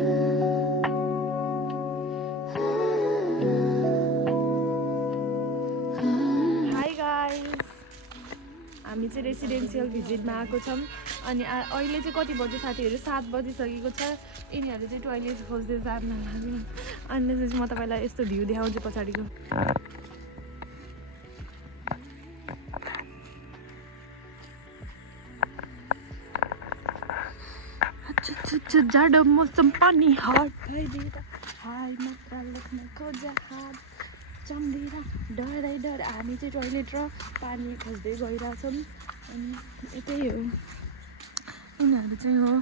हामी चाहिँ रेसिडेन्सियल भिजिटमा आएको छौँ अनि अहिले चाहिँ कति बज्यो साथीहरू 7 बजिसकेको छ यिनीहरू चाहिँ टोइलेट खोज्दै जान लाग्यो अनि त्यसपछि म तपाईँलाई यस्तो भ्यू देखाउँछु पछाडिको जाडो मौसम पानी हात भइदिएर हाई मात्र लेख्न खोजा हात चम्दिएर डराइ डर हामी चाहिँ टोइलेट र पानी खोज्दै गइरहेछौँ अनि यतै हो उनीहरू चाहिँ हो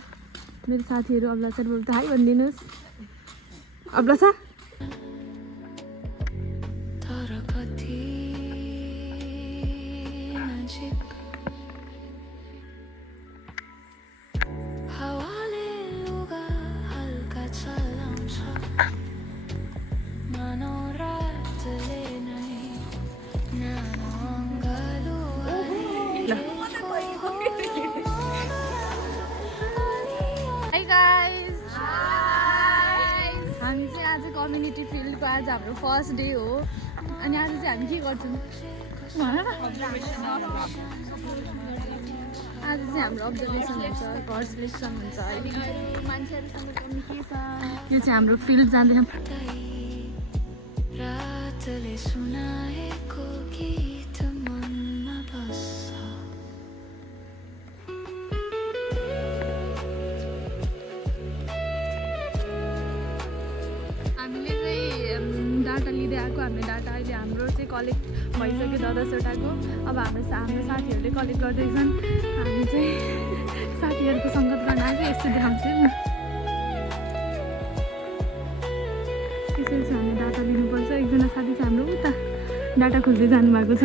मेरो साथीहरू अब्लासर बोल्दा हाई भनिदिनुहोस् अब्लासा कम्युनिटी फिल्डको आज हाम्रो फर्स्ट डे हो अनि आज चाहिँ हामी के गर्छौँ आज चाहिँ हाम्रो अब्जर्भेसन हुन्छ घर सिलेक्सन हुन्छ मान्छेहरूसँग कम्युनिकेसन यो चाहिँ हाम्रो फिल्ड जाँदैछौँ डाटा लिँदै आएको हामीले डाटा अहिले हाम्रो चाहिँ कलेक्ट भइसक्यो 10-10वटाको अब हाम्रो साथीहरूले कलेक्ट गर्दैछन् हामी चाहिँ साथीहरूको सङ्गत गर्न आएको यस्तो देखाउँछु त्यसरी चाहिँ हामीले डाटा लिनुपर्छ एकजना साथी चाहिँ हाम्रो उता डाटा खोज्दै जानुभएको छ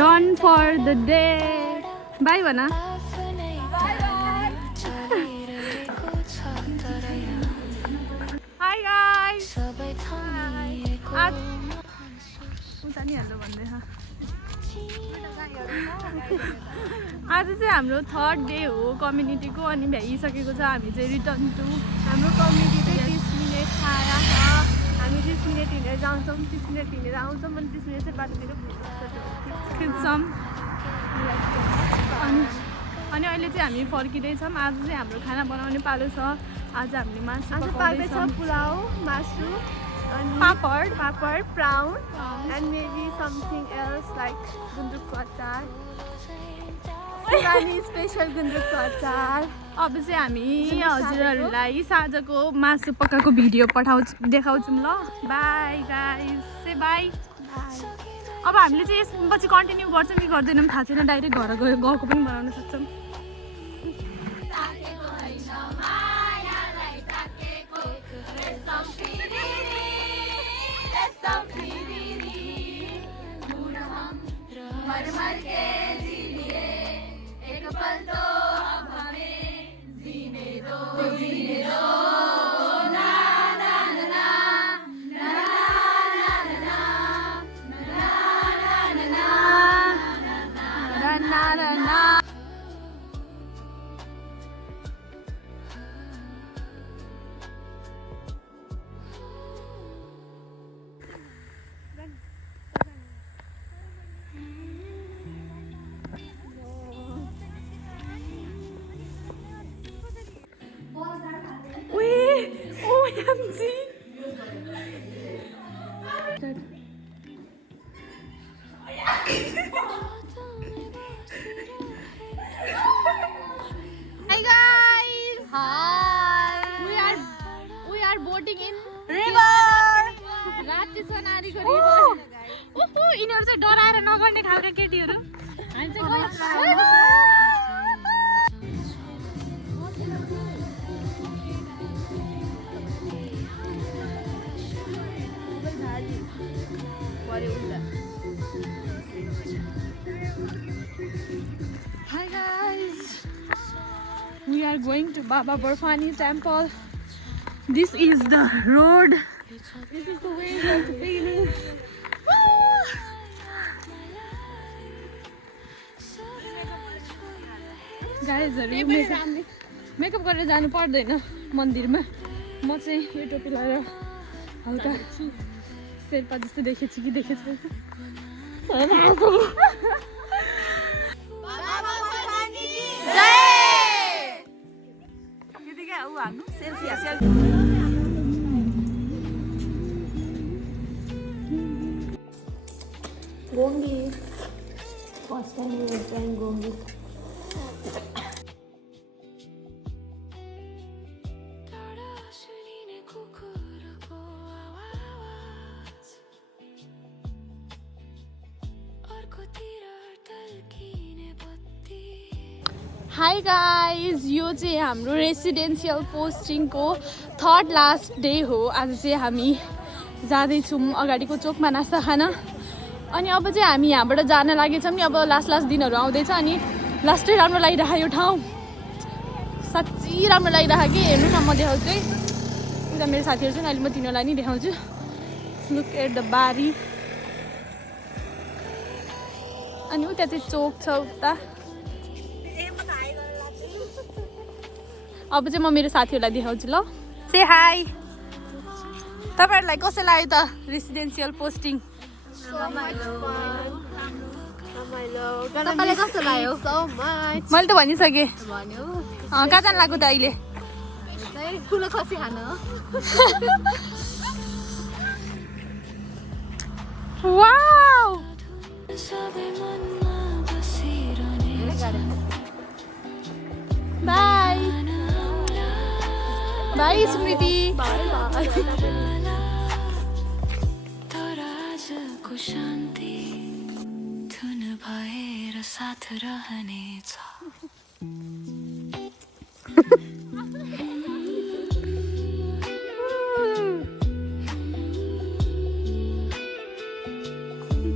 done for the day bye भन आज चाहिँ हाम्रो 3rd डे हो कम्युनिटीको अनि भ्याइसकेको छ हामी चाहिँ रिटर्न टु हाम्रो कम्युनिटी चाहिँ 30 मिनट आएर छ हामी 30 मिनट हिँडेर जान्छौँ 30 मिनट हिँडेर आउँछौँ अनि 30 मिनट चाहिँ बाटोतिर खिच्छौँ अनि अहिले चाहिँ हामी फर्किँदैछौँ आज चाहिँ हाम्रो खाना बनाउने पालो छ आज हामीले मासु पाक्दैछ पुलाउ मासु papad, prawn, and maybe something else like gundrukko achar. Irani special gundrukko achar. अब चाहिँ हामी हजुरहरूलाई साँझको मासु पकाएको भिडियो देखाउँछौँ ल बाई गाइस से बाई अब हामीले चाहिँ यसपछि कन्टिन्यू गर्छौँ कि गर्दैनौँ थाहा छैन डाइरेक्ट घर गएको पनि बनाउन सक्छौँ मर के जी लिए एक पल तो अब हमें जीने दो ना ना ना ना ना ना ना ना OMG! Hi guys! Hi! We are boating in river! राति सोनारीको river. यिनीहरू चाहिँ डराएर नगर्ने खालका केटीहरू हामी चाहिँ Hi guys, we are going to Baba Barfani temple. This is the road. This is the way we are to beginning. Guys, makeup गरेर जानु पर्दैन मन्दिरमा म चाहिँ यो टोपी लगाएर हल्का शेर्पा जस्तो देखेछु कि देखेछु Gongi. First time we were trying gongi. Hi guys यो चाहिँ हाम्रो रेसिडेन्सियल पोस्टिङको थर्ड लास्ट डे हो आज चाहिँ हामी जाँदैछौँ अगाडिको चोकमा नास्ता खान अनि अब चाहिँ हामी यहाँबाट जान लागेछौँ नि अब लास्ट दिनहरू आउँदैछ अनि लास्टै राम्रो लागिरहेको यो ठाउँ साँच्ची राम्रो लागिरहेको कि हेर्नु न म देखाउँछु है उता मेरो साथीहरू चाहिँ अहिले म तिनीहरूलाई नि देखाउँछु लुक एट द बारी अनि उता चाहिँ चोक छ उता अब चाहिँ म मेरो साथीहरूलाई देखाउँछु ल से हाई तपाईँहरूलाई कसो लाग्यो त रेसिडेन्सियल पोस्टिङ तपाईँलाई कस्तो लाग्यो मैले त भनिसकेँ कहाँ जानु लाग्यो त अहिले ठुलो खसी खान वाउ बाई बाई स्मृति शान्ति धुन भएर साथ रहनेछ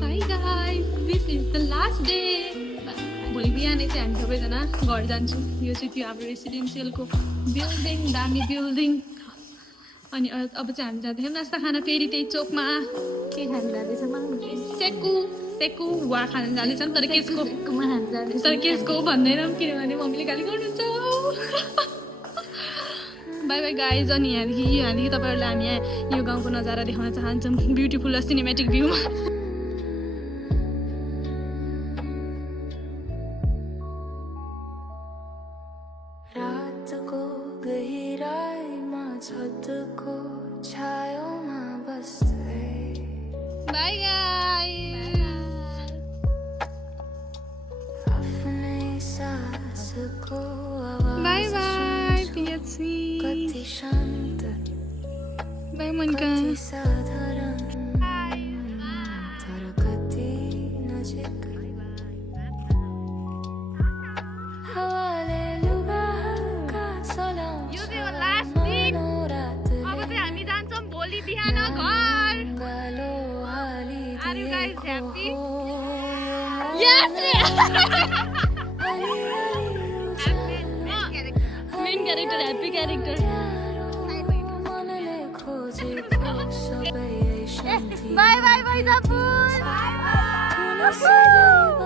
Bye guys, this is the last day. भोलि बिहानै चाहिँ हामी सबैजना घर जान्छौँ यो चाहिँ त्यो हाम्रो रेसिडेन्सियलको बिल्डिङ दामी बिल्डिङ अनि अब चाहिँ हामी जाँदैछौँ नास्ता खाना फेरि त्यही चोकमा के खानु जाँदैछ सेकु वा खान जाँदैछौँ तर केसको भन्दैनौँ किनभने मम्मीले गाली गर्नुहुन्छ बाई बाई गाइज अनि यहाँदेखि तपाईँहरूलाई हामी यहाँ यो गाउँको नजारा देखाउन चाहन्छौँ ब्युटिफुल सिनेमेटिक भ्यूमा रातको गहिराईमा छतको छायामा बस्दै बाई गाइज आफ्नै सासको आवाज बाई बाई पियाची कति शान्त बाई मोनिका कति साधारण तर कति नजिक हावाले लुगा हल्का चलाउँछ यो चाहिँ हो लास्ट दिन अब चाहिँ हामी जान्छौँ भोलि बिहान घर गालो Are you guys happy? हालिदिएको Yes! अलि Main character, happy character. मनले खोजेको सबै शान्ति Bye bye, Vaidapur. हुन सधैँ